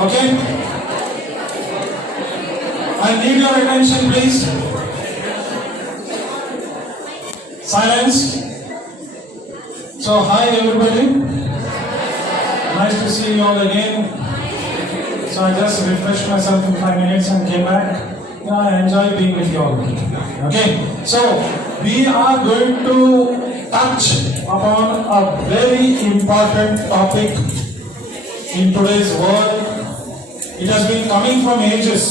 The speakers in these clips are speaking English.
Okay? I need your attention, please. Silence. So, hi everybody. Nice to see you all again. So, I just refreshed myself in 5 minutes and came back. I enjoy being with you all. Okay? So, we are going to touch upon a very important topic in today's world. It has been coming from ages,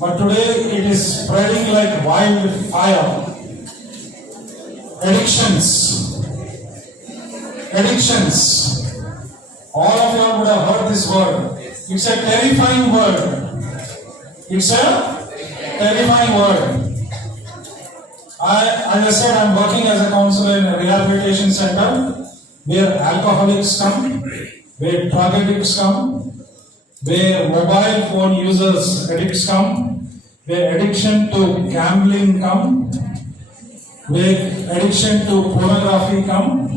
but today it is spreading like wildfire. Addictions. Addictions. All of you would have heard this word. It's a terrifying word. It's a terrifying word. As I said, I'm working as a counselor in a rehabilitation center where alcoholics come, where drug addicts come, where mobile phone users addicts come, where addiction to gambling come, where addiction to pornography come.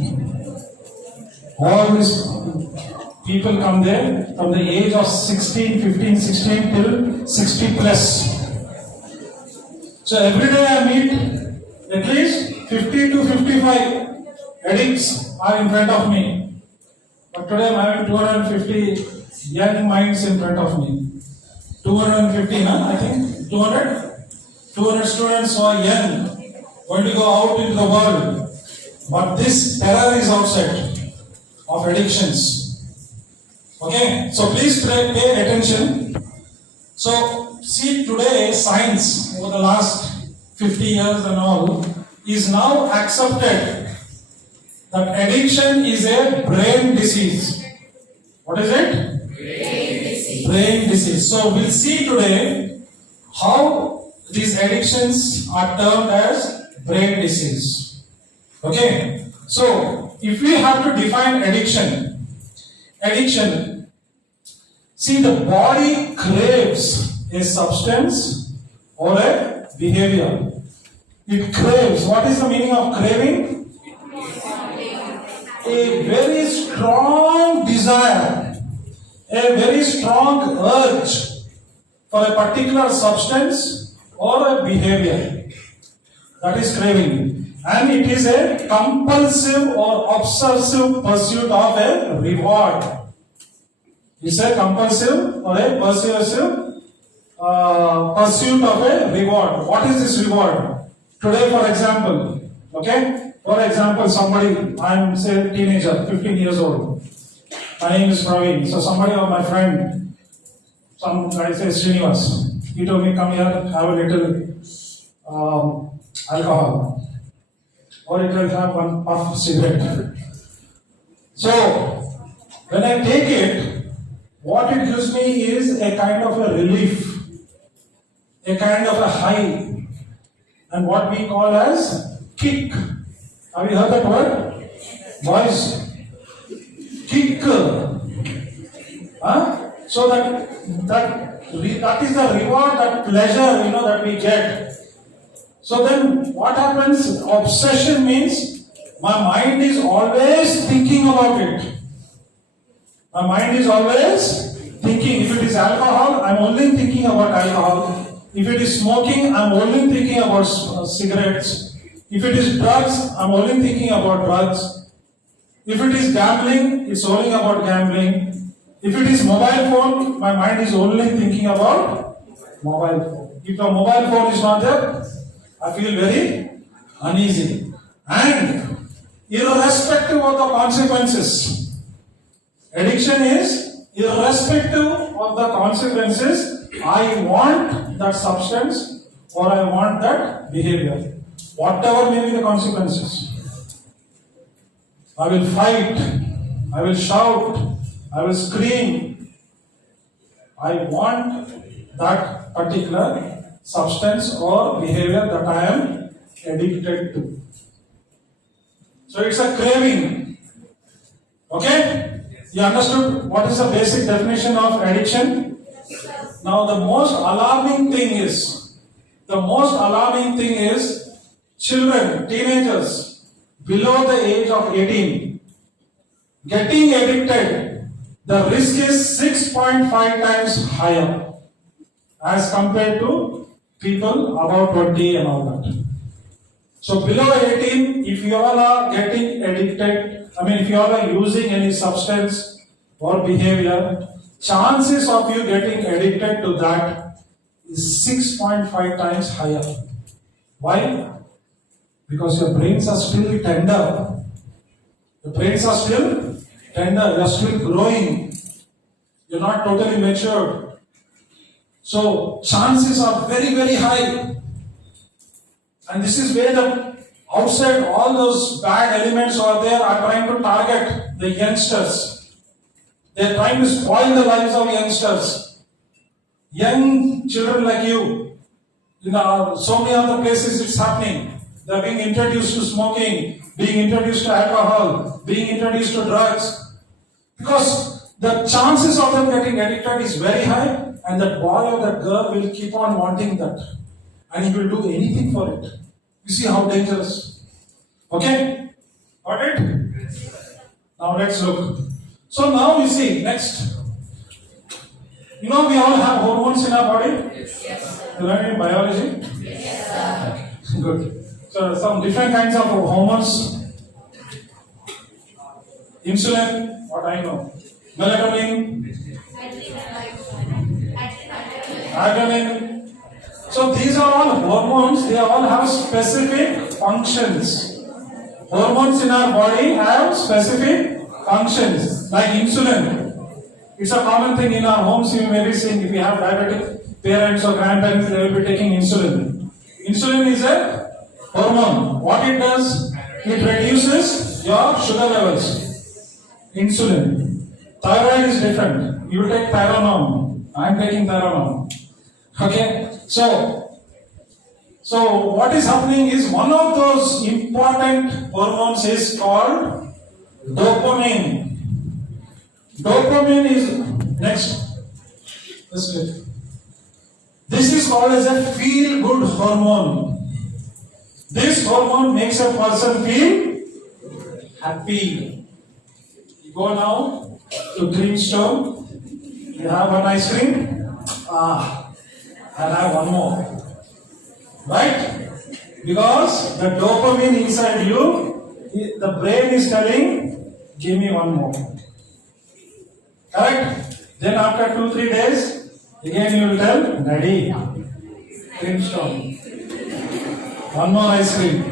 All these people come there from the age of 16, 15, 16 till 60 plus. So every day I meet at least 50 to 55 addicts are in front of me. But today I'm having 250 young minds in front of me. 250, I think? 200? 200 students who are young, going to go out into the world. But this terror is outside of addictions. Okay? So please pay attention. So, see, today science, over the last 50 years and all, is now accepted that addiction is a brain disease. What is it? Brain disease. Brain disease. So we'll see today how these addictions are termed as brain disease. Okay? So, if we have to define addiction, see, the body craves a substance or a behavior. It craves. What is the meaning of craving? A very strong desire, a very strong urge for a particular substance or a behavior. That is craving. And it is a compulsive or obsessive pursuit of a reward. It's a compulsive or a persuasive pursuit of a reward. What is this reward? Today, for example, okay? For example, somebody, I'm say a teenager, 15 years old. My name is Praveen. So somebody of my friend, some guy says Srinivas. He told me, come here, have a little alcohol. Or it will have one puff cigarette. So, when I take it, what it gives me is a kind of a relief, a kind of a high, and what we call as kick. Have you heard that word? Boys, kick. So that is the reward, that pleasure, that we get. So then what happens? Obsession means my mind is always thinking about it. My mind is always thinking. If it is alcohol, I'm only thinking about alcohol. If it is smoking, I'm only thinking about cigarettes. If it is drugs, I'm only thinking about drugs. If it is gambling, it's only about gambling. If it is mobile phone, my mind is only thinking about mobile phone. If the mobile phone is not there, I feel very uneasy. And irrespective of the consequences, addiction is irrespective of the consequences, I want that substance or I want that behavior. Whatever may be the consequences. I will fight, I will shout, I will scream. I want that particular substance or behavior that I am addicted to. So it's a craving. Okay? You understood what is the basic definition of addiction? Now the most alarming thing is children, teenagers below the age of 18 getting addicted the risk is 6.5 times higher as compared to people above 20 and all that. So below 18, if you all are getting addicted, if you all are using any substance or behavior, chances of you getting addicted to that is 6.5 times higher. Why? Because your brains are still tender. The brains are still tender, you're still growing. You're not totally matured. So chances are very, very high. And this is where the outside, all those bad elements are there are trying to target the youngsters. They're trying to spoil the lives of youngsters. Young children like you, in so many other places it's happening. They're being introduced to smoking, being introduced to alcohol, being introduced to drugs. Because the chances of them getting addicted is very high, and that boy or that girl will keep on wanting that. And he will do anything for it. You see how dangerous. Okay? Got it? Now let's look. So now we see, next. We all have hormones in our body? Yes. You learn in biology? Yes. Good. So some different kinds of hormones. Insulin, what I know. Melatonin. Adrenaline. So these are all hormones, they all have specific functions. Hormones in our body have specific functions, like insulin. It's a common thing in our homes, you may be seeing if you have diabetic parents or grandparents, they will be taking insulin. Insulin is a hormone. What it does? It reduces your sugar levels. Insulin. Thyroid is different. You take Tylenol. I am taking Tylenol. Okay? So what is happening is one of those important hormones is called dopamine. Dopamine is next. This is called as a feel-good hormone. This hormone makes a person feel happy. You go now to Green Store, you have an ice cream. And I have one more. Right? Because the dopamine inside you, the brain is telling, give me one more. Correct? Then after 2-3 days, again you will tell, Daddy, Creamstone. One more ice cream.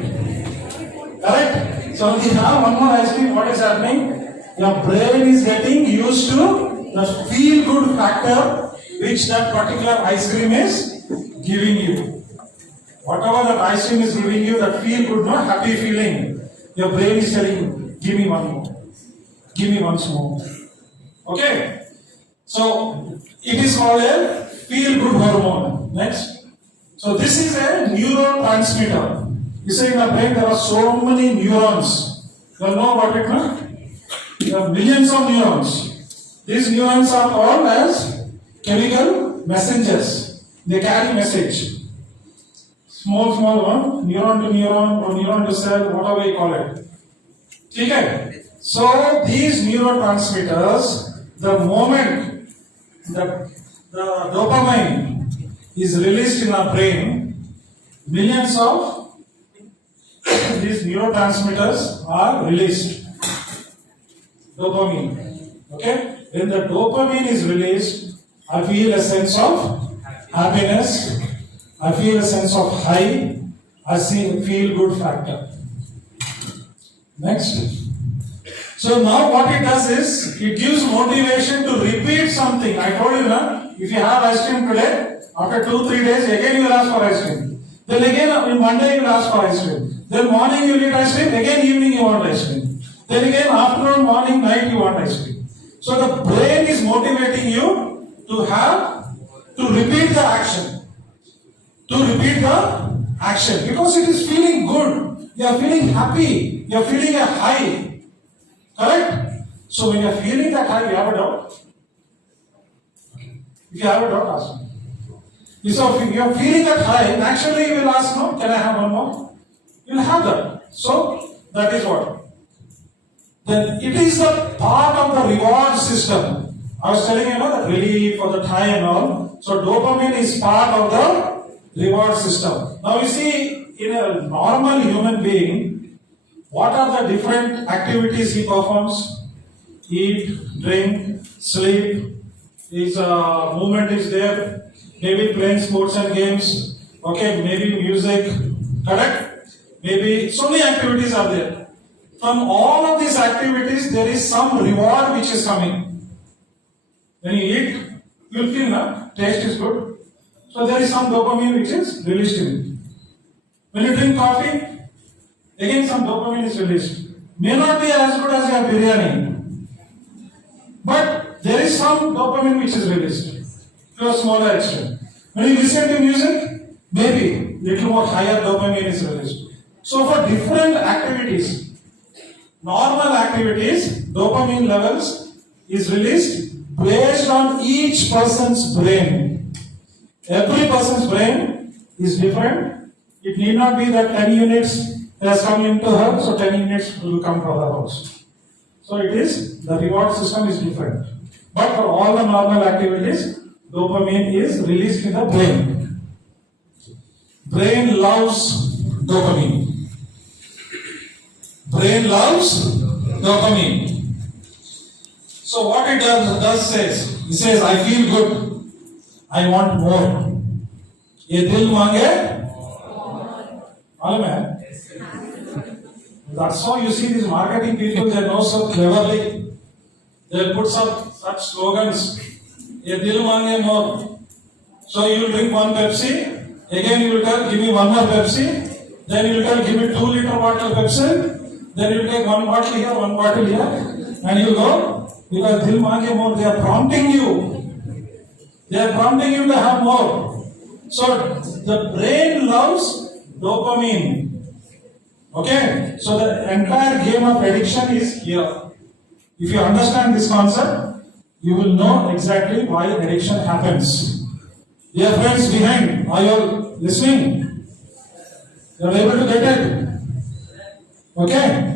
Correct? So if you have one more ice cream, what is happening? Your brain is getting used to the feel-good factor which that particular ice cream is giving you. Whatever that ice cream is giving you, that feel good, not happy feeling, your brain is telling you, give me one more. Give me once more. Okay? So, it is called a feel good hormone. Next. So, this is a neurotransmitter. You see in the brain there are so many neurons. You know about it, no? There are millions of neurons. These neurons are called as chemical messengers. They carry message. Small one, neuron to neuron or neuron to cell, whatever you call it. Okay? So these neurotransmitters, the moment the dopamine is released in our brain, millions of these neurotransmitters are released. Dopamine. Okay? When the dopamine is released, I feel a sense of happiness, I feel a sense of high, I feel good factor. Next. So now what it does is, it gives motivation to repeat something. I told you now, if you have ice cream today, after 2-3 days, again you will ask for ice cream. Then again in one day you will ask for ice cream. Then morning you will eat ice cream, again evening you want ice cream. Then again afternoon, morning, night you want ice cream. So the brain is motivating you to repeat the action. To repeat the action. Because it is feeling good. You are feeling happy. You are feeling a high. Correct? So when you are feeling that high, you have a doubt. If you have a doubt, ask me. So if you are feeling that high, naturally you will ask, no, can I have one more? You will have that. So that is what? then it is a part of the reward system. I was telling you, that relief for the high and all. So dopamine is part of the reward system. Now you see, in a normal human being, what are the different activities he performs? Eat, drink, sleep. His movement is there. Maybe playing sports and games. Okay, maybe music. Correct? Maybe so many activities are there. From all of these activities, there is some reward which is coming. When you eat, you will feel taste is good. So there is some dopamine which is released in it. When you drink coffee, again some dopamine is released. May not be as good as your biryani, but there is some dopamine which is released to a smaller extent. When you listen to music, maybe little more higher dopamine is released. So for different activities, normal activities, dopamine levels is released based on each person's brain. Every person's brain is different. It need not be that 10 units has come into her, so 10 units will come to her house. So it is, the reward system is different. But for all the normal activities, dopamine is released in the brain. Brain loves dopamine. Brain loves dopamine. So what it does says, it says, I feel good, I want more. ये दिल मांगे, मालूम है? That's why you see these marketing people, they know so cleverly. They put some such slogans. ये दिल मांगे more. So you will drink one Pepsi, again you will tell, give me one more Pepsi, then you will tell, give me 2 liter bottle of Pepsi, then you will take one bottle here, one bottle here, and you will go. Because dil mange more, they are prompting you. They are prompting you to have more. So the brain loves dopamine. Okay? So the entire game of addiction is here. If you understand this concept, you will know exactly why addiction happens. Dear friends behind, are you all listening? You are able to get it? Okay?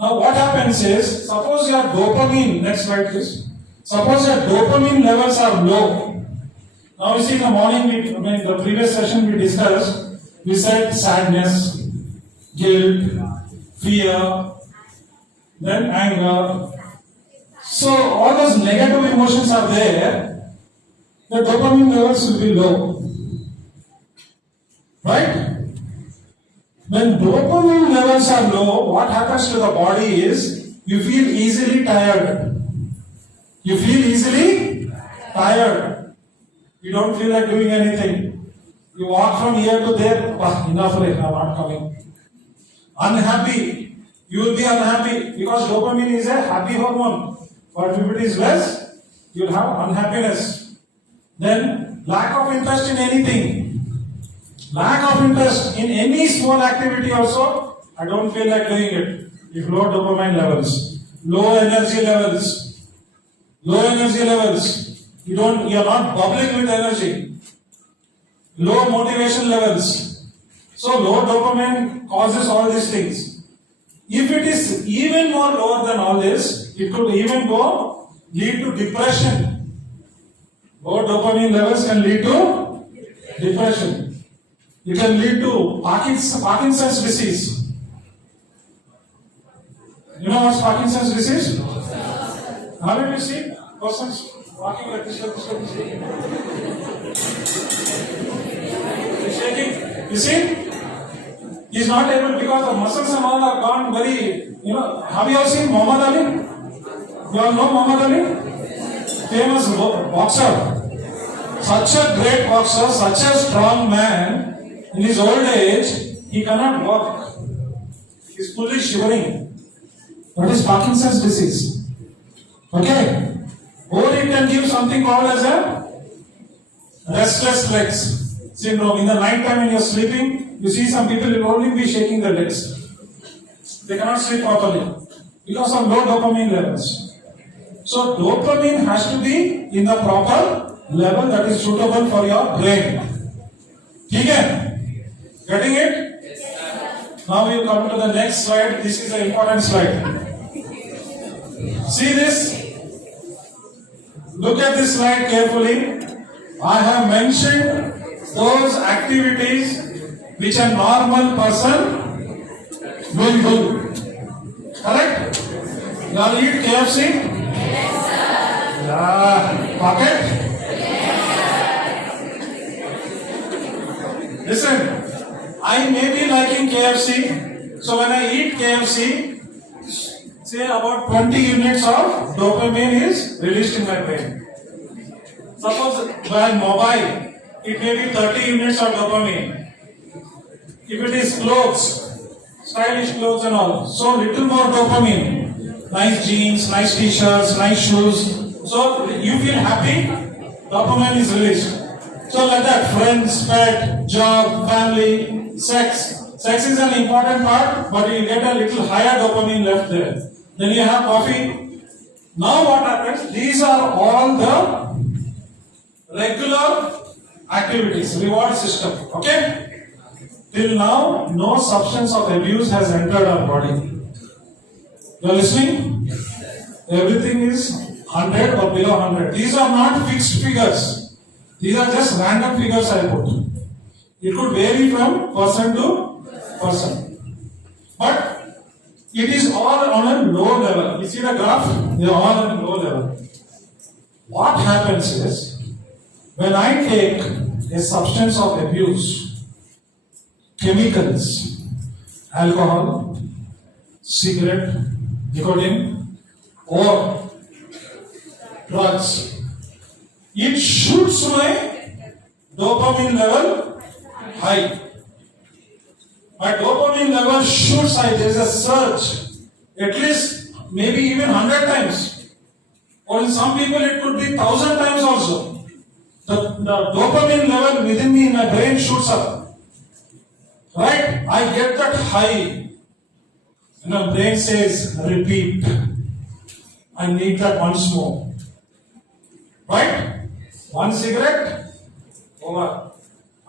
Now what happens is, suppose your dopamine, next slide please. Suppose your dopamine levels are low. Now you see in the morning, the previous session we discussed, we said sadness, guilt, fear, then anger. So all those negative emotions are there, the dopamine levels will be low. Right? When dopamine levels are low, what happens to the body is, you feel easily tired. You feel easily tired. You don't feel like doing anything. You walk from here to there, enough, I'm not coming. Unhappy. You will be unhappy because dopamine is a happy hormone. But if it is less, you will have unhappiness. Then, lack of interest in anything. Lack of interest in any small activity also, I don't feel like doing it. If low dopamine levels, low energy levels, you are not bubbling with energy. Low motivation levels. So low dopamine causes all these things. If it is even more lower than all this, it could even lead to depression. Low dopamine levels can lead to depression. It can lead to Parkinson's disease. You know what's Parkinson's disease? Haven't you seen persons walking like this? He's shaking. You see? He's not able because the muscles and all are gone very, have you all seen Muhammad Ali? You all know Muhammad Ali? Famous boxer. Such a great boxer, such a strong man. In his old age, he cannot walk. He is fully shivering. What is Parkinson's disease? Okay. Or it can give something called as a restless legs syndrome. In the night time when you are sleeping, you see some people will only be shaking their legs. They cannot sleep properly because of low dopamine levels. So dopamine has to be in the proper level that is suitable for your brain. Okay? Getting it? Now we come to the next slide. This is an important slide. See this? Look at this slide carefully. I have mentioned those activities which a normal person will do. Correct? You all eat KFC? Yeah. Pocket? Listen, I may be liking KFC, so when I eat KFC, say about 20 units of dopamine is released in my brain. Suppose by mobile, it may be 30 units of dopamine. If it is clothes, stylish clothes and all, so little more dopamine. Nice jeans, nice t-shirts, nice shoes. So you feel happy, dopamine is released. So like that, friends, pet, job, family, sex. Sex is an important part, but you get a little higher dopamine left there. Then you have coffee. Now what happens? These are all the regular activities, reward system. Okay? Till now, no substance of abuse has entered our body. You are listening? Everything is 100 or below 100. These are not fixed figures. These are just random figures I put. It could vary from person to person. But it is all on a low level. You see the graph? They are all on a low level. What happens is, when I take a substance of abuse, chemicals, alcohol, cigarette, nicotine, or drugs, it shoots my dopamine level high. My dopamine level shoots high. There is a surge, at least maybe even 100 times. Or in some people it could be 1,000 times also. The dopamine level within me in my brain shoots up. Right? I get that high. And my brain says, repeat. I need that once more. Right? One cigarette, over.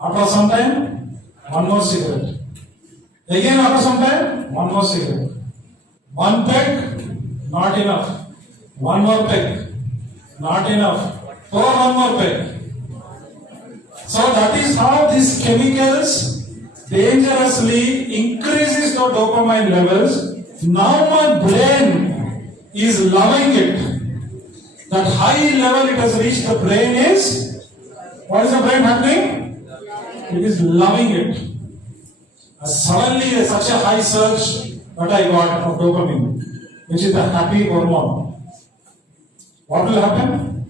After some time, one more cigarette. Again after some time, one more cigarette. One peg, not enough. One more peg, not enough. Or one more peg. So that is how these chemicals dangerously increases the dopamine levels. Now my brain is loving it. That high level it has reached, the brain is, what is the brain happening? It is loving it. Suddenly such a high surge that I got of dopamine, which is the happy hormone. What will happen?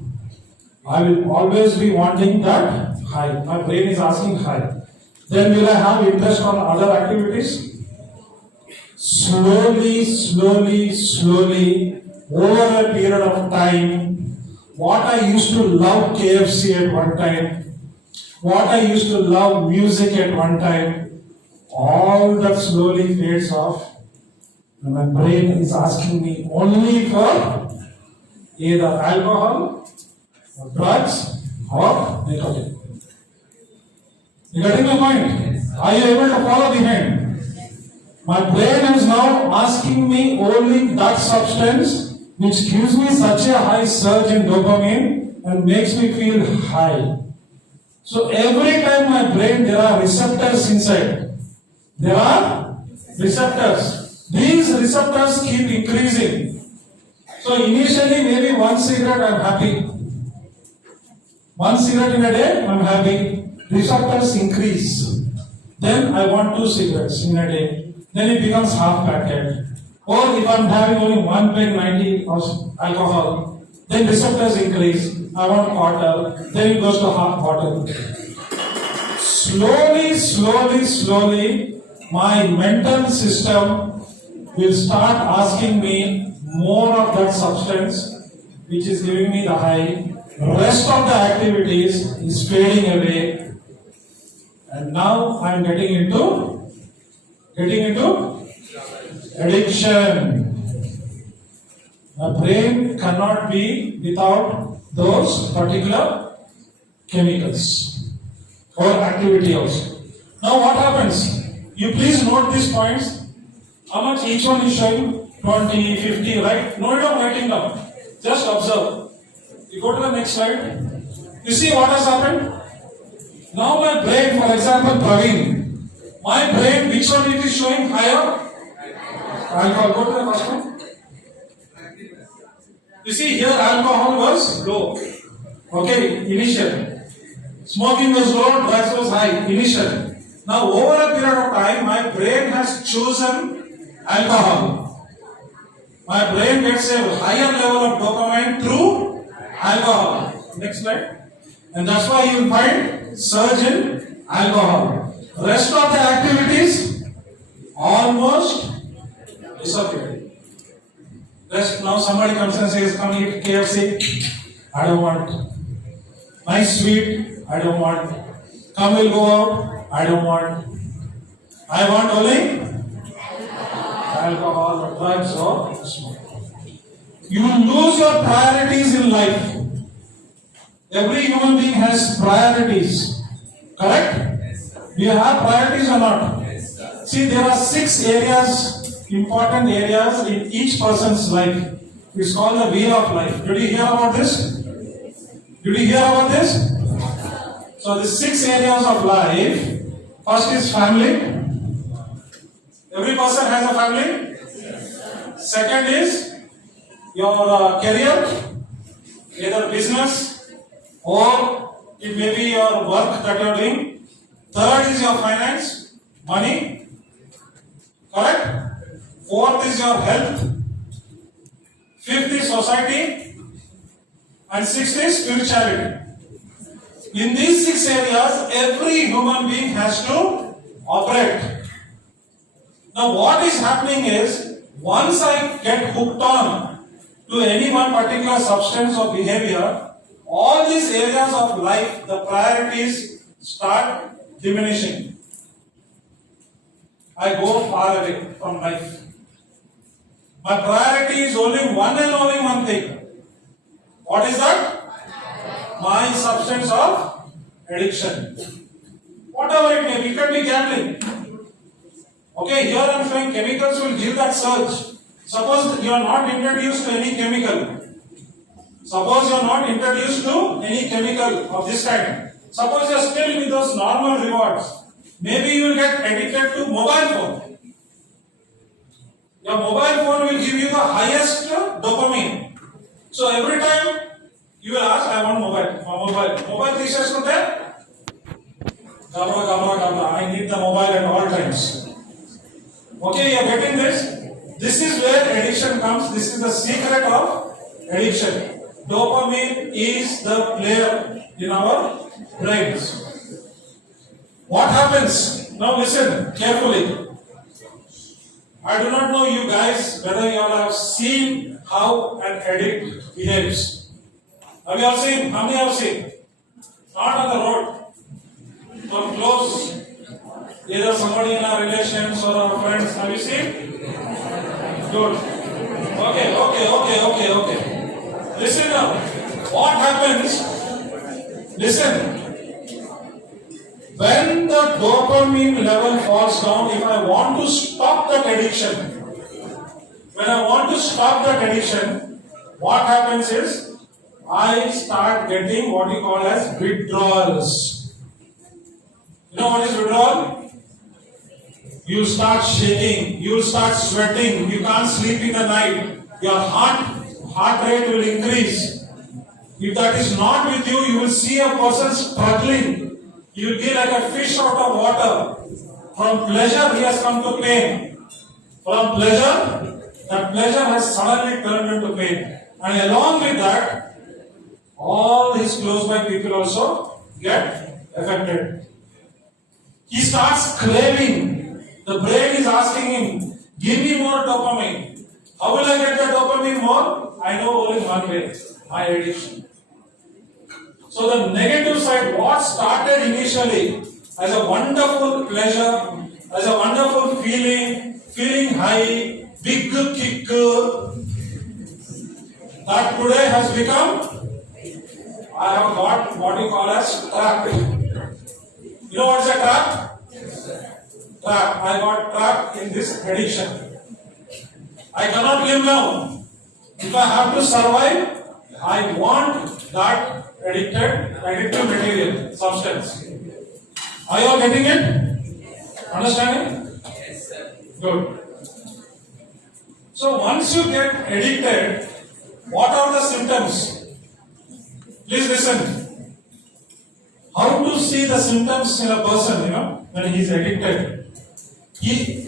I will always be wanting that high. My brain is asking high. Then will I have interest on other activities? Slowly, over a period of time, what I used to love KFC at one time, what I used to love music at one time, all that slowly fades off. And my brain is asking me only for either alcohol, or drugs, or nicotine. You getting my point? Are you able to follow behind? My brain is now asking me only that substance which gives me such a high surge in dopamine and makes me feel high. So every time my brain, there are receptors inside. There are receptors. These receptors keep increasing. So initially maybe one cigarette I am happy. One cigarette in a day I am happy. Receptors increase. Then I want 2 cigarettes in a day. Then it becomes half packet. Or if I am having only one peg 90 of alcohol, then receptors increase. I want a quarter. Then it goes to half bottle. Slowly, my mental system will start asking me more of that substance which is giving me the high. Rest of the activities is fading away. And now I am getting into addiction. The brain cannot be without those particular chemicals or activity also. Now what happens? You please note these points. How much each one is showing? 20, 50, right? No need of writing down. Just observe. You go to the next slide. You see what has happened? Now my brain, for example, Praveen. My brain, which one it is showing higher? Alcohol. Go to the first one. You see here alcohol was low. Okay, initial. Smoking was low, drugs was high, initial. Now over a period of time, my brain has chosen alcohol. My brain gets a higher level of dopamine through alcohol. Next slide. And that's why you will find surge in alcohol. Rest of the activities almost disappear. Rest, now somebody comes and says, come eat KFC. I don't want. Nice sweet. I don't want. Come, we'll go out. I don't want. I want only alcohol or drugs or smoke. You will lose your priorities in life. Every human being has priorities. Correct? Do you have priorities or not? See, there are 6 areas, important areas in each person's life. It's called the wheel of life. Did you hear about this? Did you hear about this? So the 6 areas of life. First is family. Every person has a family. Second is your career, either business or it may be your work that you are doing. Third is your finance, money. Correct? Fourth is your health. Fifth is society. And sixth is spirituality. In these 6 areas, every human being has to operate. Now, what is happening is, once I get hooked on to any one particular substance or behavior, all these areas of life, the priorities start diminishing. I go far away from life. My priority is only one and only one thing. What is that? My substance of addiction. Whatever it may be, it can be gambling. Okay, here I am showing chemicals will give that surge. Suppose you are not introduced to any chemical. Suppose you are not introduced to any chemical of this kind. Suppose you are still with those normal rewards. Maybe you will get addicted to mobile phone. Your mobile phone will give you the highest dopamine. So every time you will ask, I want mobile. Mobile reaches to that. I need the mobile at all times. Okay, you are getting this? This is where addiction comes. This is the secret of addiction. Dopamine is the player in our brains. What happens? Now listen carefully. I do not know you guys whether you all have seen how an addict behaves. Have you all seen? How many have seen? Not on the road. From close. Either somebody in our relations or our friends. Have you seen? Good. Okay. Listen now. What happens? Listen. When the dopamine level falls down, if I want to stop that addiction, what happens is I start getting what you call as withdrawals. You know what is withdrawal? You start shaking, you start sweating, you can't sleep in the night, your heart rate will increase. If that is not with you, you will see a person struggling. You will be like a fish out of water. From pleasure, he has come to pain. From pleasure, that pleasure has suddenly turned into pain. And along with that, all his close by people also get affected. He starts craving. The brain is asking him, give me more dopamine. How will I get the dopamine more? I know only one way, my addiction. So the negative side, what started initially as a wonderful pleasure, as a wonderful feeling high, big kick, that today has become, I have got what you call as trap. You know what is a trap? Trap. I got trapped in this addiction. I cannot live now. If I have to survive, I want that addictive material, substance. Are you all getting it? Understanding? Good. So once you get addicted, what are the symptoms? Please listen. How to see the symptoms in a person, when he is addicted? He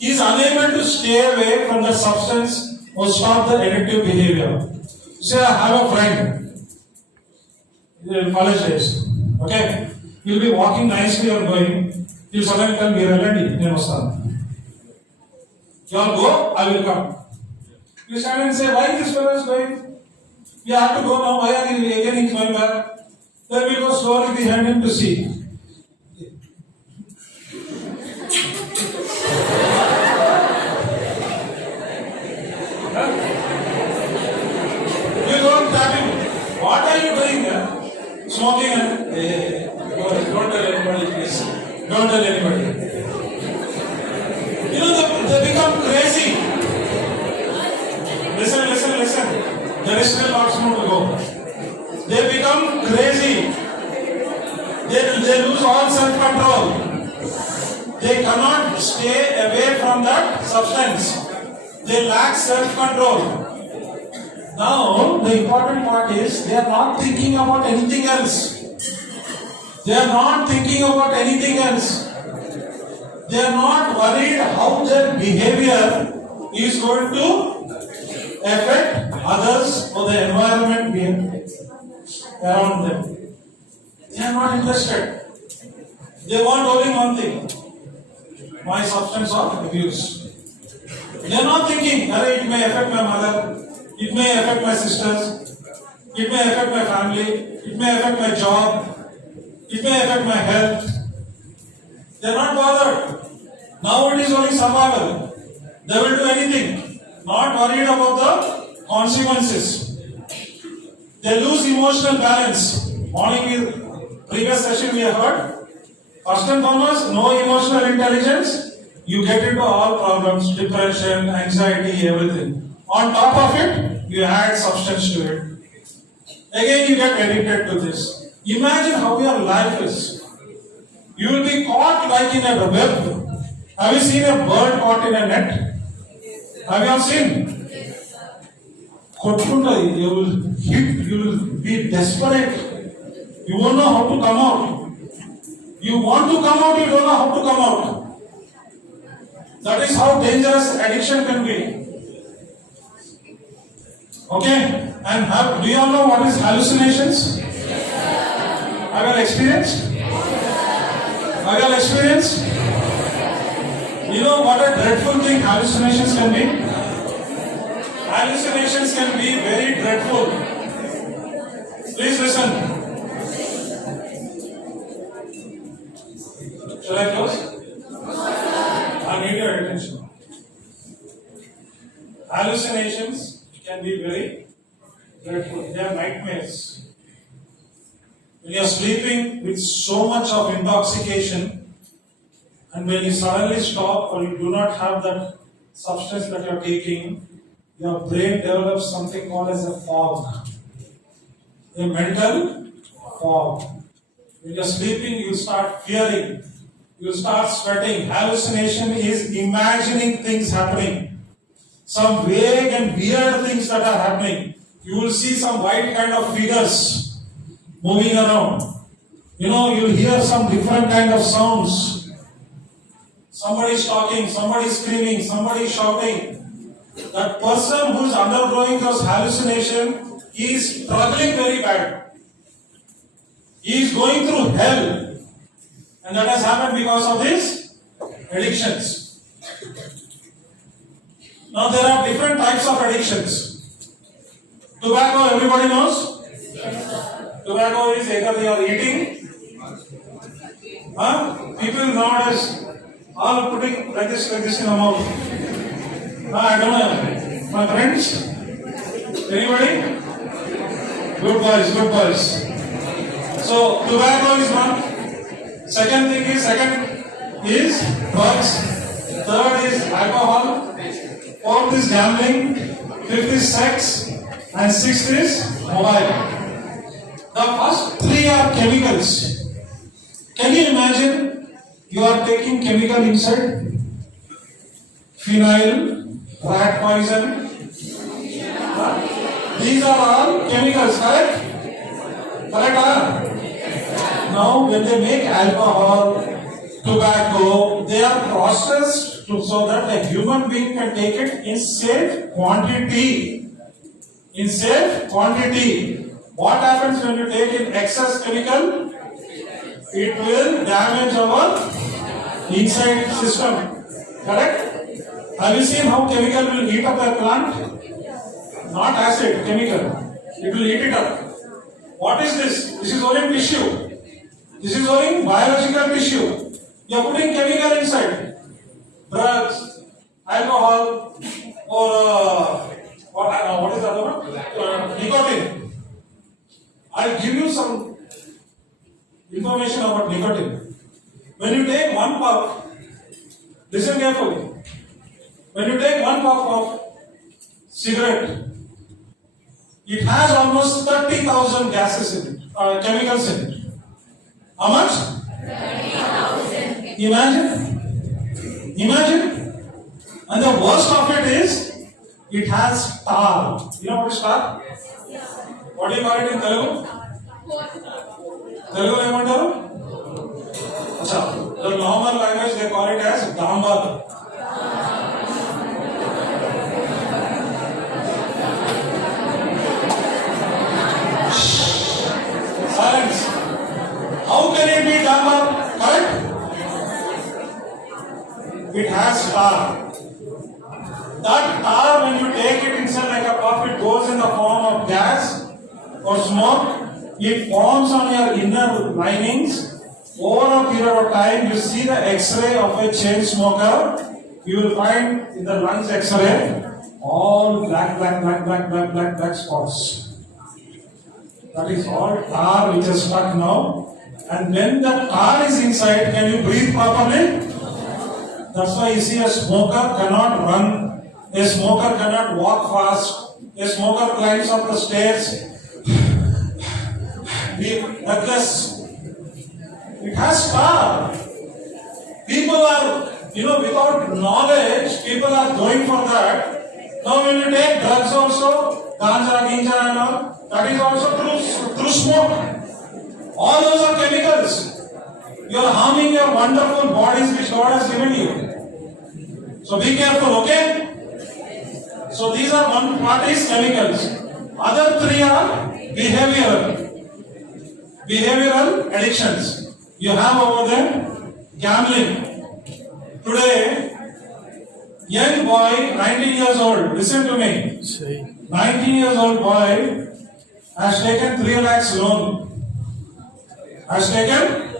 is unable to stay away from the substance or stop the addictive behavior. Say, I have a friend in college days. Okay? You'll be walking nicely or going, you'll suddenly tell me, you all go, I will come. You stand and say, why this fellow is going? We have to go now, why are you again he's going back? Then we go slowly behind him to see. You don't tap him. What are you doing here? Smoking and don't tell anybody, please. Don't tell anybody. They become crazy. Listen. There is still lots more to go. They become crazy. They lose all self-control. They cannot stay away from that substance. They lack self-control. Now, the important part is they are not thinking about anything else. They are not thinking about anything else. They are not worried how their behavior is going to affect others or the environment around them. They are not interested. They want only one thing: my substance of abuse. They are not thinking, it may affect my mother, it may affect my sisters, it may affect my family, it may affect my job, it may affect my health. They are not bothered. Now it is only survival. They will do anything, not worried about the consequences. They lose emotional balance. Previous session we have heard. First and foremost, no emotional intelligence. You get into all problems, depression, anxiety, everything. On top of it, you add substance to it. Again, you get addicted to this. Imagine how your life is. You will be caught like in a web. Have you seen a bird caught in a net? Have you all seen? You will hit, you will be desperate. You won't know how to come out. You want to come out, you don't know how to come out. That is how dangerous addiction can be. Okay? And do you all know what is hallucinations? Have you all experienced? Have you all experienced? You know what a dreadful thing hallucinations can be? Hallucinations can be very dreadful. Please listen. Shall I close? I need your attention. Hallucinations can be very dreadful. They are nightmares. When you are sleeping with so much of intoxication, and when you suddenly stop or you do not have that substance that you are taking, your brain develops something called as a fog. A mental fog. When you are sleeping, you start fearing. You start sweating. Hallucination is imagining things happening. Some vague and weird things that are happening. You will see some white kind of figures moving around. You'll hear some different kind of sounds. Somebody is talking, somebody is screaming, somebody is shouting. That person who is undergoing those hallucination, he is struggling very bad. He is going through hell. And that has happened because of his addictions. Now there are different types of addictions. Tobacco, everybody knows? Tobacco is either they are eating. People nowadays all putting like this in the mouth. I don't know. My friends? Anybody? Good boys. So tobacco is one. Second is drugs. Third is alcohol. fourth is gambling, fifth is sex, and sixth is mobile. The first three are chemicals. Can you imagine you are taking chemical inside? Phenyl, rat poison. These are all chemicals, correct? Correct, huh? Now, when they make alcohol, tobacco, they are processed so that a human being can take it in safe quantity. In safe quantity. What happens when you take in excess chemical? It will damage our inside system. Correct? Have you seen how chemical will heat up a plant? Not acid, chemical. It will heat it up. What is this? This is only tissue. This is only biological tissue. You are putting chemical inside. Drugs, alcohol, or what is the other one? Nicotine. I'll give you some information about nicotine. When you take one puff, listen carefully. When you take one puff of cigarette, it has almost 30,000 gases in it, chemicals in it. How much? 30,000. Imagine. Imagine. And the worst of it is, it has tar. You know what is tar? What do you call it in Telugu? Telugu emantaru? Acha. The normal language they call it as dambar. Silence. How can it be dambar? Correct? It has tar. That tar, when you take it inside like a puff, it goes in the form of gas or smoke. It forms on your inner linings. Over a period of time, you see the X-ray of a chain smoker. You will find in the lungs X-ray all black spots. That is all tar which is stuck now. And when the tar is inside, can you breathe properly? That's why you see a smoker cannot run, a smoker cannot walk fast, a smoker climbs up the stairs. Breathless. It has tar. People are, without knowledge, people are going for that. Now when you take drugs also, ganja, ginja and all, that is also through smoke. All those are chemicals. You are harming your wonderful bodies which God has given you. So be careful, okay? So these are one part is chemicals. Other three are behavioral. Behavioral addictions. You have over there gambling. Today, young boy, 19 years old, listen to me. 19 years old boy has taken 3 lakhs loan. Has taken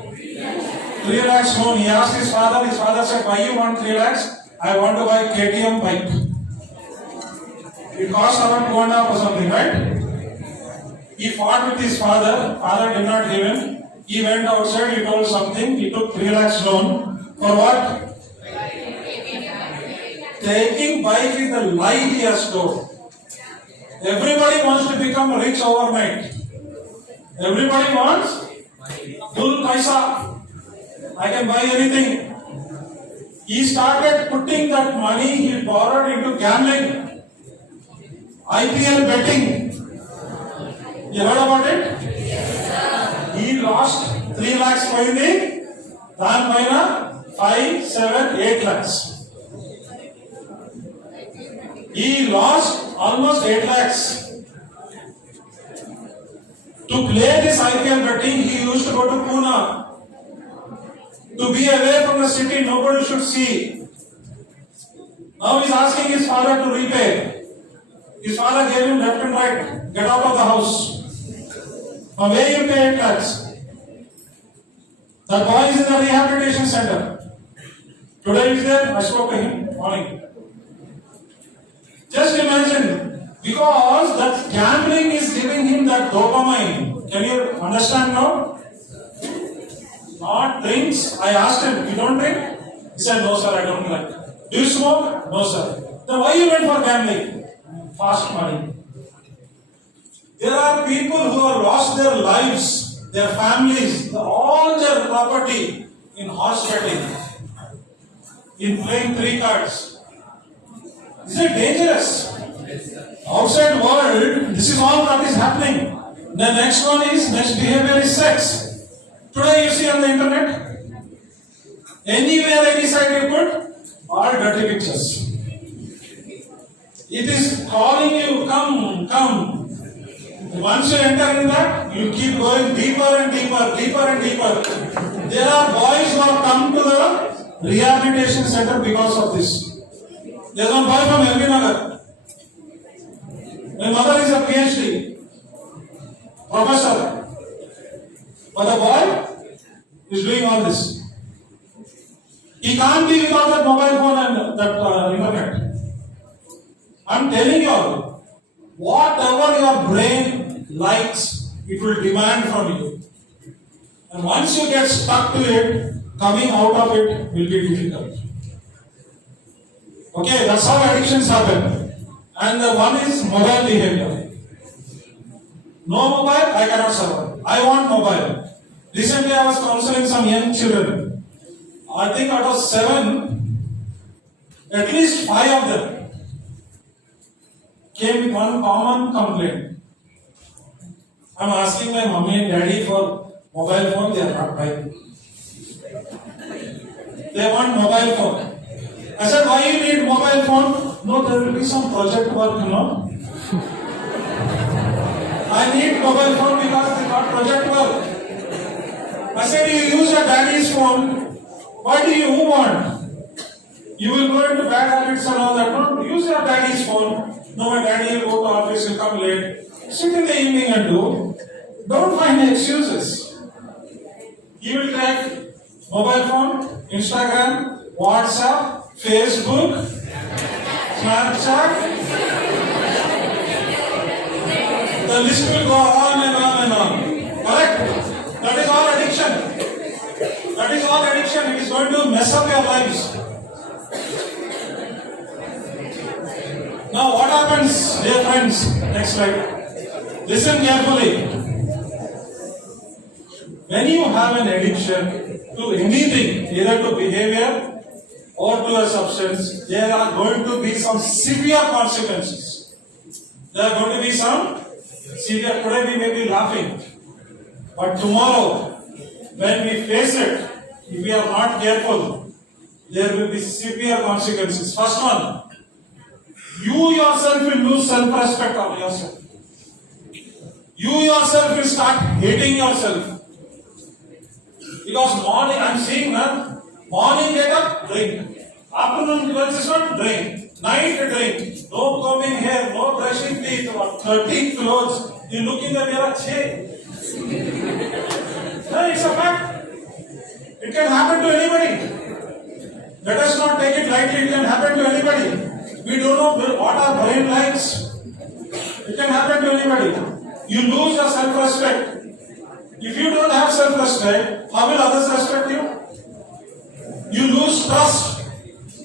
3 lakhs loan. He asked his father said, why you want 3 lakhs? I want to buy KTM bike. It cost around 2.5 or something, right? He fought with his father did not give him. He went outside, he told something, he took 3 lakhs loan. For what? Taking bike is the lie he has told. Everybody wants to become rich overnight. Everybody wants full paisa. I can buy anything. He started putting that money he borrowed into gambling. IPL betting. You heard about it? He lost 3 lakhs poindi, dan paina 5, 7, 8 lakhs. He lost almost 8 lakhs. To play this IPL betting, he used to go to Pune. To be away from the city, nobody should see. Now he is asking his father to repay. His father gave him left and right. Get out of the house. From where you pay 8 lakhs? That boy is in the rehabilitation center. Today is there, I spoke to him morning. Just imagine, because that gambling is giving him that dopamine. Can you understand now? Not drinks. I asked him, you don't drink? He said, no sir, I don't like. Do you smoke? No sir. Then why you went for gambling? Fast money. There are people who have lost their lives, their families, all their property in horse betting, in playing three cards. Is it dangerous? Outside world, this is all that is happening. The next one is, next behavior is sex. Today you see on the internet, anywhere, any side you put, all dirty pictures. It is calling you, come, come. Once you enter in that, you keep going deeper and deeper, deeper and deeper. There are boys who have come to the rehabilitation center because of this. There is one boy from LB Nagar. My mother is a PhD professor. But the boy is doing all this. He can't be without that mobile phone and that internet. I'm telling you all, whatever your brain likes, it will demand from you. And once you get stuck to it, coming out of it will be difficult. Okay, that's how addictions happen. And the one is mobile behavior. No mobile, I cannot survive. I want mobile. Recently, I was counseling some young children. I think out of 7, at least 5 of them came with one common complaint. I'm asking my mommy and daddy for mobile phone, they are not buying. They want mobile phone. I said, why you need mobile phone? No, there will be some project work, I need mobile phone because they got project work. I said, you use your daddy's phone. What do you want? You will go into bad habits and all that. No, use your daddy's phone. No, my daddy will go to office, he'll come late. Sit in the evening and do. Don't find excuses. You will take mobile phone, Instagram, WhatsApp, Facebook, Snapchat. The list will go on and on and on. Correct? That is all addiction. That is all addiction. It is going to mess up your lives. Now what happens, dear friends? Next slide. Listen carefully. When you have an addiction to anything, either to behavior or to a substance, there are going to be some severe consequences. There are going to be some severe. Today we may be laughing, but tomorrow, when we face it, if we are not careful, there will be severe consequences. First one, you yourself will lose self-respect of yourself. You yourself will start hating yourself. Because morning, I'm seeing that morning get up, drink. Afternoon transition, drink. Night drink. No combing hair, no brushing teeth, 13 clothes. You look in the mirror, che. No, it's a fact. It can happen to anybody. Let us not take it lightly, it can happen to anybody. We don't know what our brain likes. It can happen to anybody. You lose your self-respect. If you don't have self-respect, how will others respect you? You lose trust.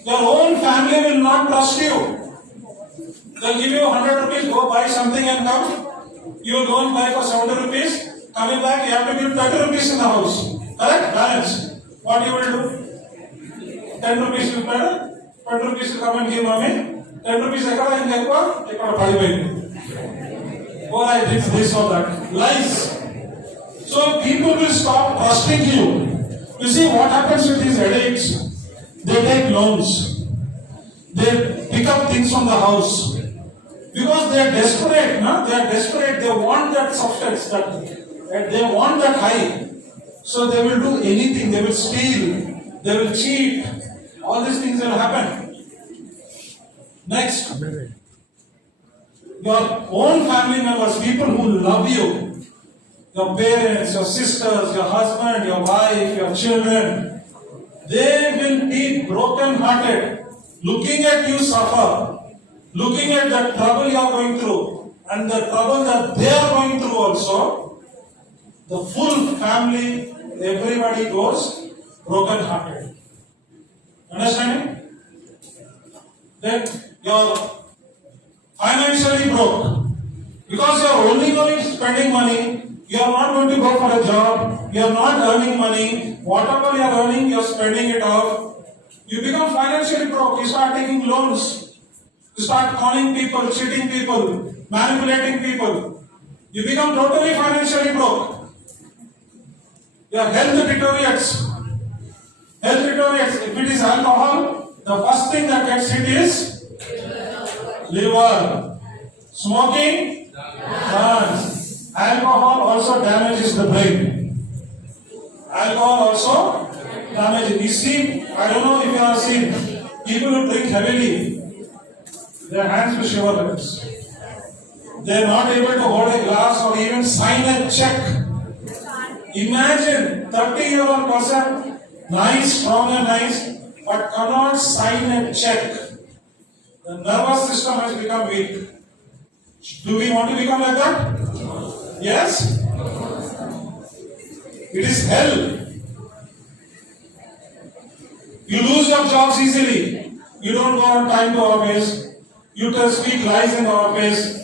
Your own family will not trust you. They'll give you 100 rupees, go buy something and come. You will go and buy for 70 rupees. Coming back, you have to give 30 rupees in the house. Correct? Balance. What you will do? 10 rupees you pay. 20 rupees you come and give mommy. 10 rupees ekada in ekada padipoyindi. Or I did this or that. Lies. So people will stop trusting you. You see what happens with these addicts? They take loans. They pick up things from the house. Because they are desperate, no? They are desperate. They want that substance, they want that high. So they will do anything. They will steal. They will cheat. All these things will happen. Next. Your own family members, people who love you, your parents, your sisters, your husband, your wife, your children, they will be broken-hearted, looking at you suffer, looking at the trouble you are going through, and the trouble that they are going through also. The full family, everybody goes broken-hearted. Understanding? Then you're financially broke. Because you're only spending money, you're not going to go for a job, you're not earning money, whatever you're earning, you're spending it off. You become financially broke, you start taking loans, you start calling people, cheating people, manipulating people. You become totally financially broke. Your health deteriorates. Health deteriorates. If it is alcohol, the first thing that gets hit is liver. Smoking, burns. Alcohol also damages the brain. Alcohol also damages. You see, I don't know if you have seen people who drink heavily, their hands will shiver like this. They are not able to hold a glass or even sign a check. Imagine 30-year-old person, nice, strong and nice, but cannot sign a check. The nervous system has become weak. Do we want to become like that? Yes? It is hell. You lose your jobs easily. You don't go on time to office. You just speak lies in the office.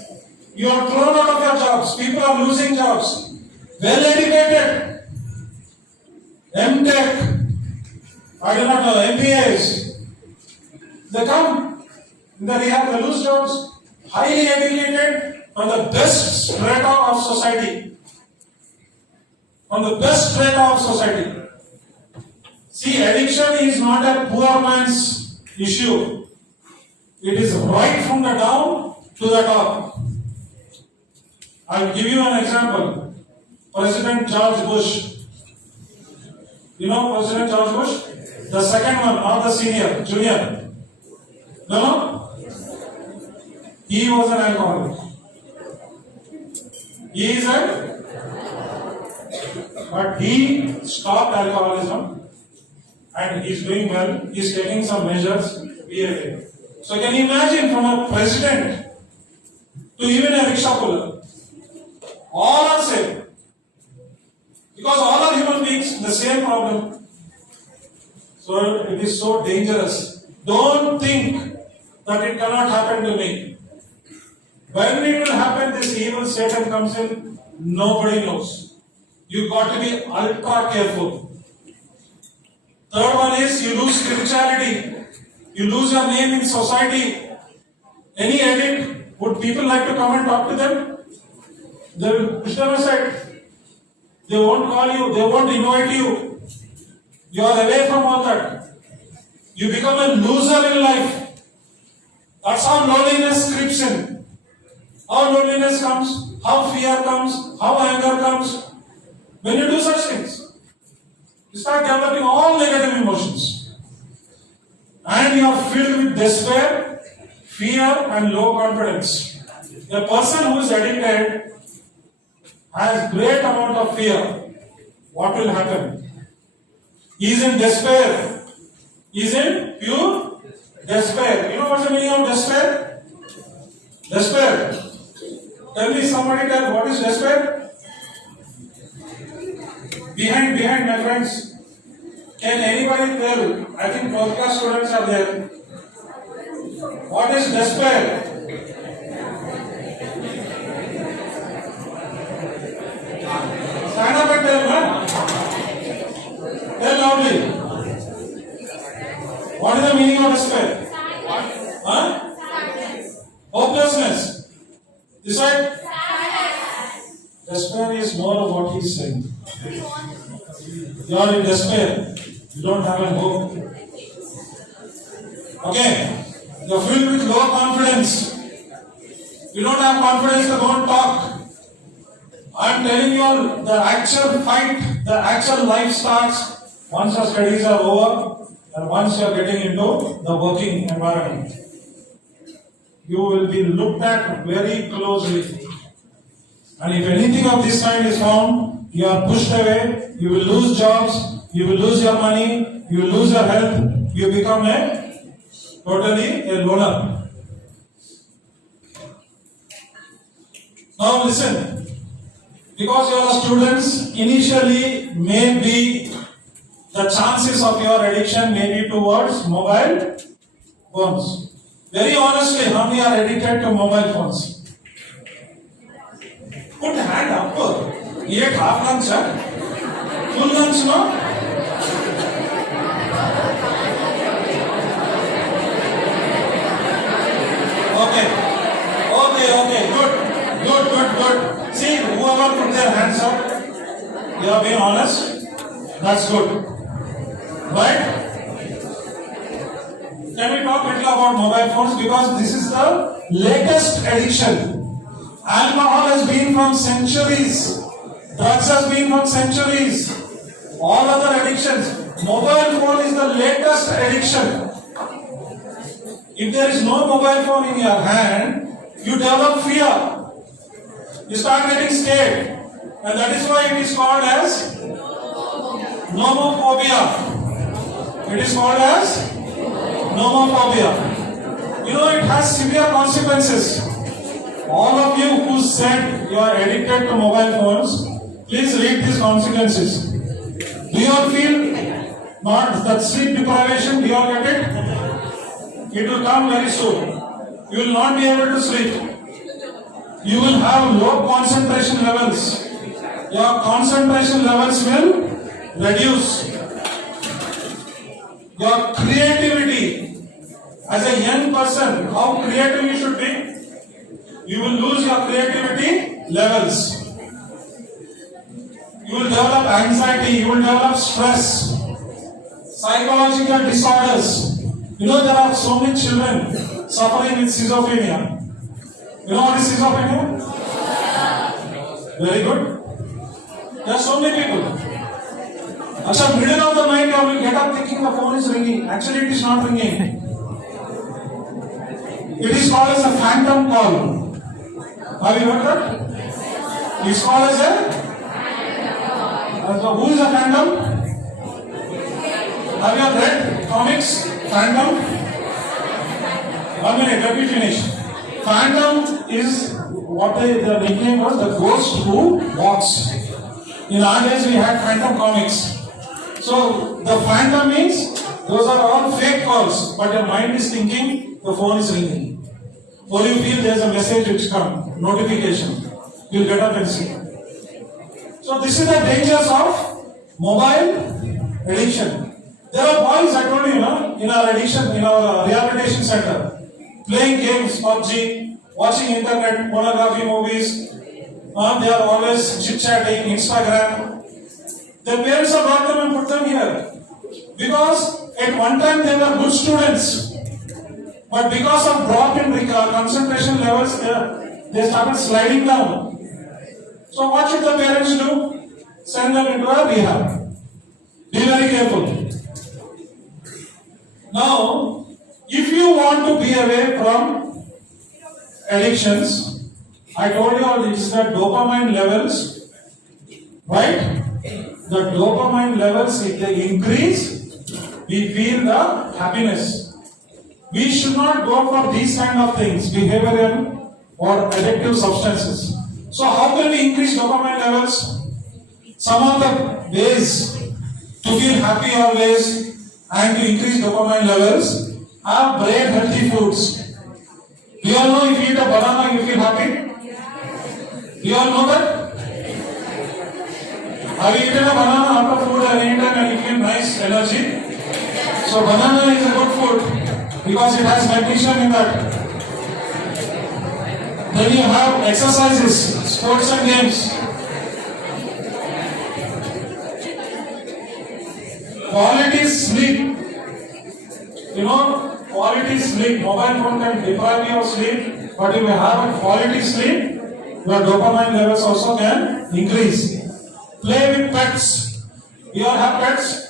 You are thrown out of your jobs. People are losing jobs. Well educated. MTech. I do not know, MBAs. They come. They lose jobs. Highly educated from the best strata of society. From the best strata of society. See, addiction is not a poor man's issue. It is right from the down to the top. I'll give you an example. President George Bush. You know President George Bush? The second one, not the senior, junior. No? He was an alcoholic. But he stopped alcoholism and he's doing well. He's taking some measures. Behaving. So can you imagine from a president to even a rickshaw puller? All are same. Because all are human beings, the same problem. So it is so dangerous. Don't think that it cannot happen to me. When it will happen, this evil Satan comes in, nobody knows. You got to be ultra careful. Third one is you lose spirituality. You lose your name in society. Any addict, would people like to come and talk to them? They will push them aside. They won't call you, they won't invite you. You are away from all that. You become a loser in life. That's how loneliness creeps in. How loneliness comes, how fear comes, how anger comes. When you do such things, you start developing all negative emotions. And you are filled with despair, fear, and low confidence. A person who is addicted has great amount of fear. What will happen? He is in despair. He is in pure despair. You know what's the meaning of despair? Despair. Tell me, somebody tell what is despair? Behind my friends. Can anybody tell? I think podcast students are there. What is despair? Stand up and tell, man. Tell loudly. What is the meaning of despair? Huh? Hopelessness. Decide. Despair is more of what he's saying. You are in despair. You don't have a hope. Okay. You are filled with low confidence. You don't have confidence to go and talk. I am telling you all, the actual fight, the actual life starts once your studies are over and once you are getting into the working environment. You will be looked at very closely. And if anything of this kind is found, you are pushed away, you will lose jobs, you will lose your money, you will lose your health, you become totally a loner. Now listen. Because you are students, initially maybe the chances of your addiction may be towards mobile phones. Very honestly, how many are addicted to mobile phones? Put hand up. Eat half lunch, full lunch, no? Okay, good. See, whoever put their hands up, you are being honest. That's good, right? Can we talk a little about mobile phones, because this is the latest addiction. Alcohol has been from centuries. Drugs has been from centuries. All other addictions. Mobile phone is the latest addiction. If there is no mobile phone in your hand, you develop fear. You start getting scared. And that is why it is called as nomophobia. It is called as nomophobia. You know, it has severe consequences. All of you who said you are addicted to mobile phones, please read these consequences. Do you all feel not that sleep deprivation? Do you all get it? It will come very soon. You will not be able to sleep. You will have low concentration levels. Your concentration levels will reduce. Your creativity, as a young person, how creative you should be, you will lose your creativity levels. You will develop anxiety, you will develop stress, psychological disorders. You know, there are so many children suffering with schizophrenia. You know what is schizophrenia? Very good. There are so many people. Actually, middle of the night, you will get up thinking the phone is ringing. Actually, it is not ringing. It is called as a phantom call. Have you heard that? It's called as a... who is a phantom? Have you read comics? Phantom? 1 minute, let me finish. Phantom is what the nickname was, the ghost who walks. In our days, we had phantom comics. So, the phantom means those are all fake calls, but your mind is thinking the phone is ringing. Or you feel there's a message which comes, notification. You'll get up and see. So this is the dangers of mobile addiction. There are boys, I told you, in our addiction, in our rehabilitation center, playing games, PUBG, watching internet, pornography movies. They are always chit-chatting, Instagram. Their parents have brought them and put them here. Because at one time they were good students. But because of drop in concentration levels, they started sliding down. So what should the parents do? Send them into a rehab. Be very careful. Now, if you want to be away from addictions, I told you all it's the dopamine levels, right? The dopamine levels, if they increase, we feel the happiness. We should not go for these kind of things, behavioral or addictive substances. So how can we increase dopamine levels? Some of the ways to feel happy always and to increase dopamine levels are brain healthy foods. Do you all know if you eat a banana you feel happy? Do you all know that? Have you eaten a banana after food and eaten and you feel nice energy? So banana is a good food because it has magnesium in that. Then you have exercises, sports and games. Quality sleep. You know, quality sleep. Mobile phone can deprive you of sleep, but if you have a quality sleep, your dopamine levels also can increase. Play with pets. You all have pets?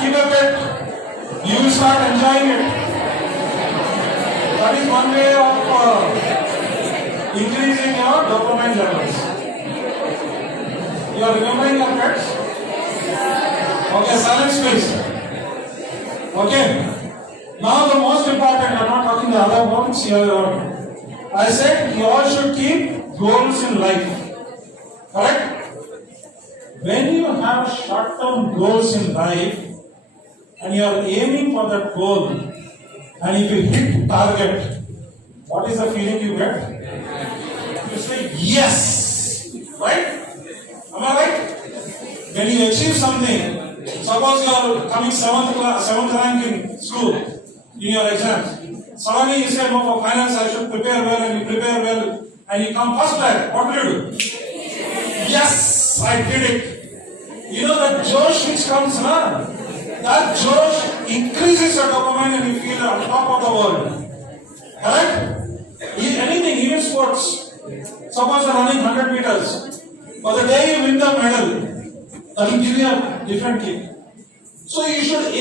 Keep a pet. You will start enjoying it. That is one way of increasing your dopamine levels. You are remembering your pets? Okay, silence please. Okay. Now the most important, I'm not talking the other ones here. I said you all should keep goals in life. Correct? When you have short-term goals in life and you are aiming for that goal, and if you hit target, what is the feeling you get? You say yes, right? Am I right? When you achieve something, suppose you are coming seventh rank in school, in your exams. Suddenly you say, no, for finance I should prepare well, and you prepare well, and you come first rank. What will you do? Yes, I did it. You know that josh which comes, na? That josh increases your dopamine and you feel on top of the world. Correct? Anything, even sports. Suppose you're running 100 meters. For the day you win the medal, that will give you a different kick. So you should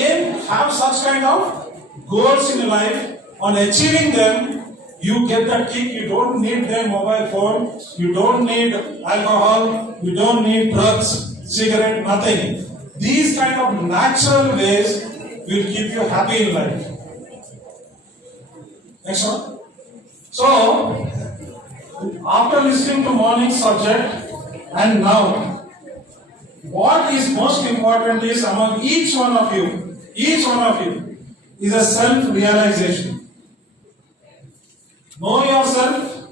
have such kind of goals in your life. On achieving them, you get that kick. You don't need their mobile phone. You don't need alcohol. You don't need drugs, cigarette, nothing. These kind of natural ways will keep you happy in life. Next one. So, after listening to morning subject and now, what is most important is among each one of you is a self-realization. Know yourself,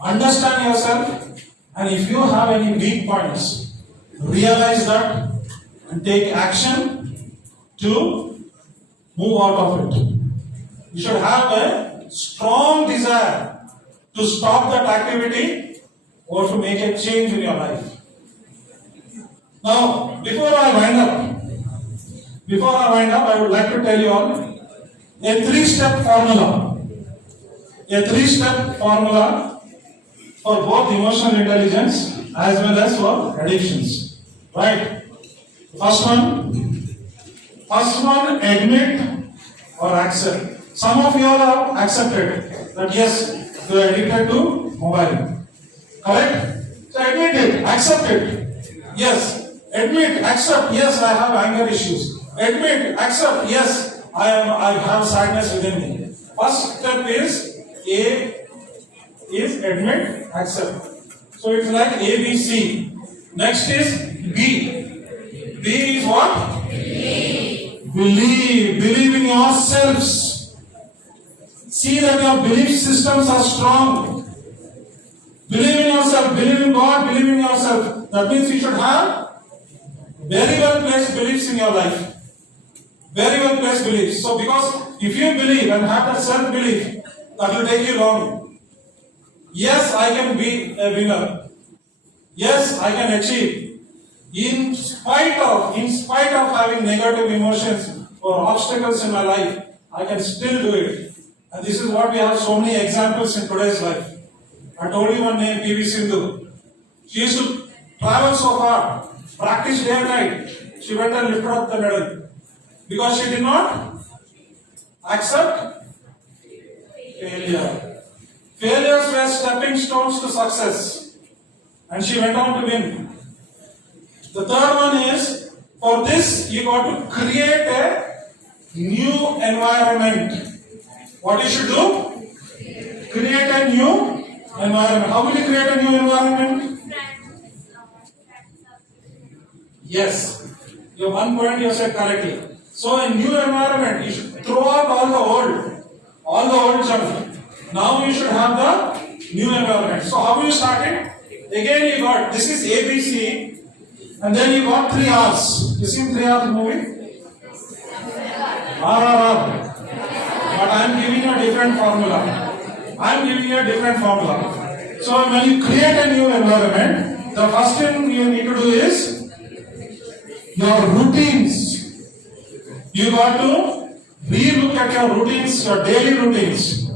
understand yourself, and if you have any weak points, realize that and take action to move out of it. You should have a strong desire to stop that activity or to make a change in your life. Now, before I wind up, I would like to tell you all a three-step formula. A three-step formula for both emotional intelligence as well as for addictions. Right? First one, admit or accept. Some of you all have accepted that yes, you are addicted to mobile. Correct? So admit it, accept it. Yes, admit, accept, yes, I have anger issues. Admit, accept, yes, I have sadness within me. First step is admit, accept. So it's like A, B, C. Next is B. B is what? Believe. Believe in yourselves. See that your belief systems are strong. Believe in yourself. Believe in God. Believe in yourself. That means you should have very well placed beliefs in your life. Very well placed beliefs. So because if you believe and have that self-belief, that will take you long. Yes, I can be a winner. Yes, I can achieve. In spite of having negative emotions or obstacles in my life, I can still do it. And this is what we have so many examples in today's life. I told you one name, PV Sindhu. She used to travel so far, practice day and night. She went and lifted up the medal. Because she did not accept failure. Failures were stepping stones to success. And she went on to win. The third one is, for this you got to create a new environment. What you should do? Create a new environment. How will you create a new environment? Yes. Your one point you said correctly. So a new environment, you should throw out all the old junk. Now you should have the new environment. So how will you start it? Again you got, this is ABC, and then you got 3 R's. You seen 3 R's movie? RRR. But I am giving you a different formula. So when you create a new environment, the first thing you need to do is your routines. You got to re-look at your routines, your daily routines.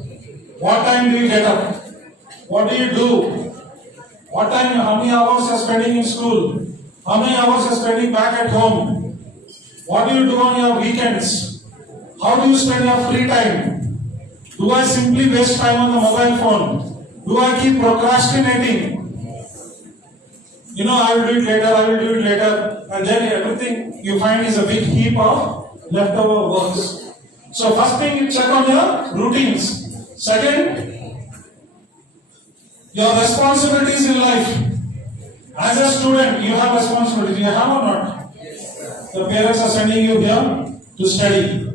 What time do you get up? What do you do? What time, how many hours you are spending in school? How many hours you are spending back at home? What do you do on your weekends? How do you spend your free time? Do I simply waste time on the mobile phone? Do I keep procrastinating? You know, I will do it later, and then everything you find is a big heap of leftover works. So first thing, you check on your routines. Second, your responsibilities in life. As a student, you have responsibilities. You have or not? The parents are sending you here to study.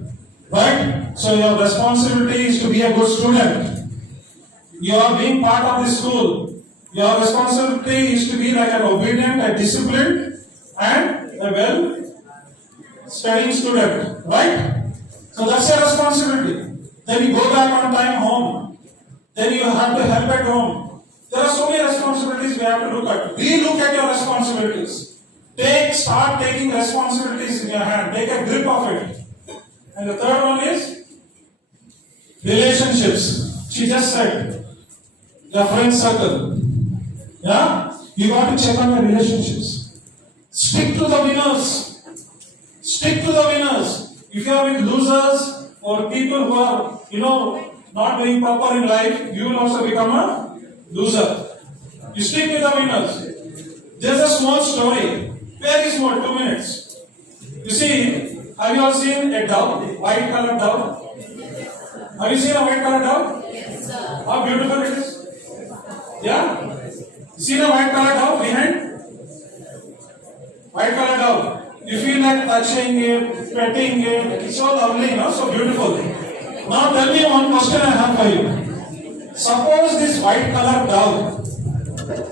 Right? So your responsibility is to be a good student. You are being part of the school. Your responsibility is to be like an obedient, a disciplined, and a well studying student, right? So that's your responsibility. Then you go back on time home. Then you have to help at home. There are so many responsibilities we have to look at. Re-look at your responsibilities. Start taking responsibilities in your hand. Take a grip of it. And the third one is relationships. She just said, your friend circle. Yeah? You got to check on your relationships. Stick to the winners. Stick to the winners. If you are with losers or people who are, not doing proper in life, you will also become a loser. You stick with the winners. There's a small story. Very small, 2 minutes. You see, have you all seen a dove? White colored dove? Have you seen a white colored dove? Yes, sir. How beautiful it is? Yeah? You see the white colored dove behind? White colored dove. You feel like touching it, petting it. It's so lovely, no? So beautiful. Now tell me one question I have for you. Suppose this white colored dove,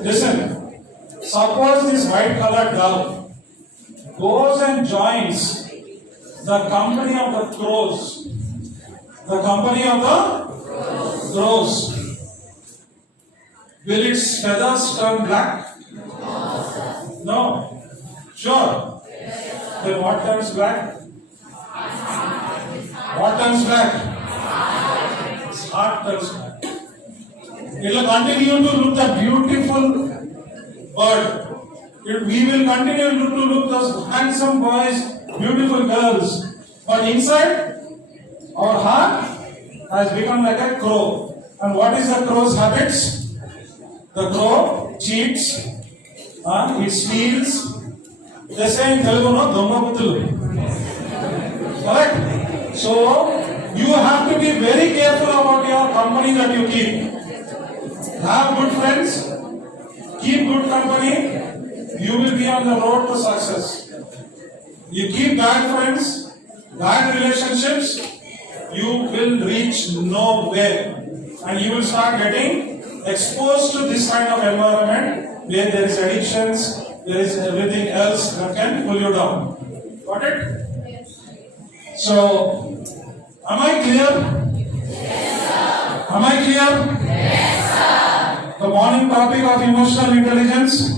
listen, suppose this white colored dove goes and joins the company of the crows. The company of the crows. Will its feathers turn black? No. Sure. Then what turns black? What turns black? Its heart turns black. It will continue to look the beautiful bird. We will continue to look those handsome boys, beautiful girls. But inside, our heart has become like a crow. And what is the crow's habits? The crow cheats, it steals. They say in Telugu, no, donga buddhulu. Correct? So, you have to be very careful about your company that you keep. Have good friends, keep good company, you will be on the road to success. You keep bad friends, bad relationships, you will reach nowhere. And you will start getting exposed to this kind of environment where there is addictions, there is everything else that can pull you down. Got it? So, am I clear? Yes, sir. Am I clear? Yes, sir. The morning topic of emotional intelligence?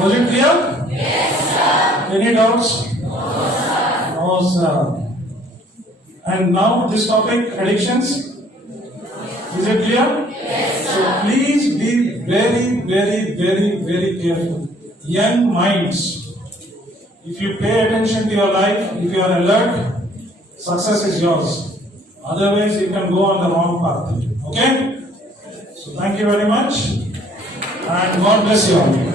Was it clear? Yes, sir. Any doubts? No, sir. No, sir. And now this topic, addictions? Is it clear? Yes, sir. So please be very, very, very, very careful. Young minds, if you pay attention to your life, if you are alert, success is yours. Otherwise, you can go on the wrong path. Okay? So thank you very much. And God bless you all.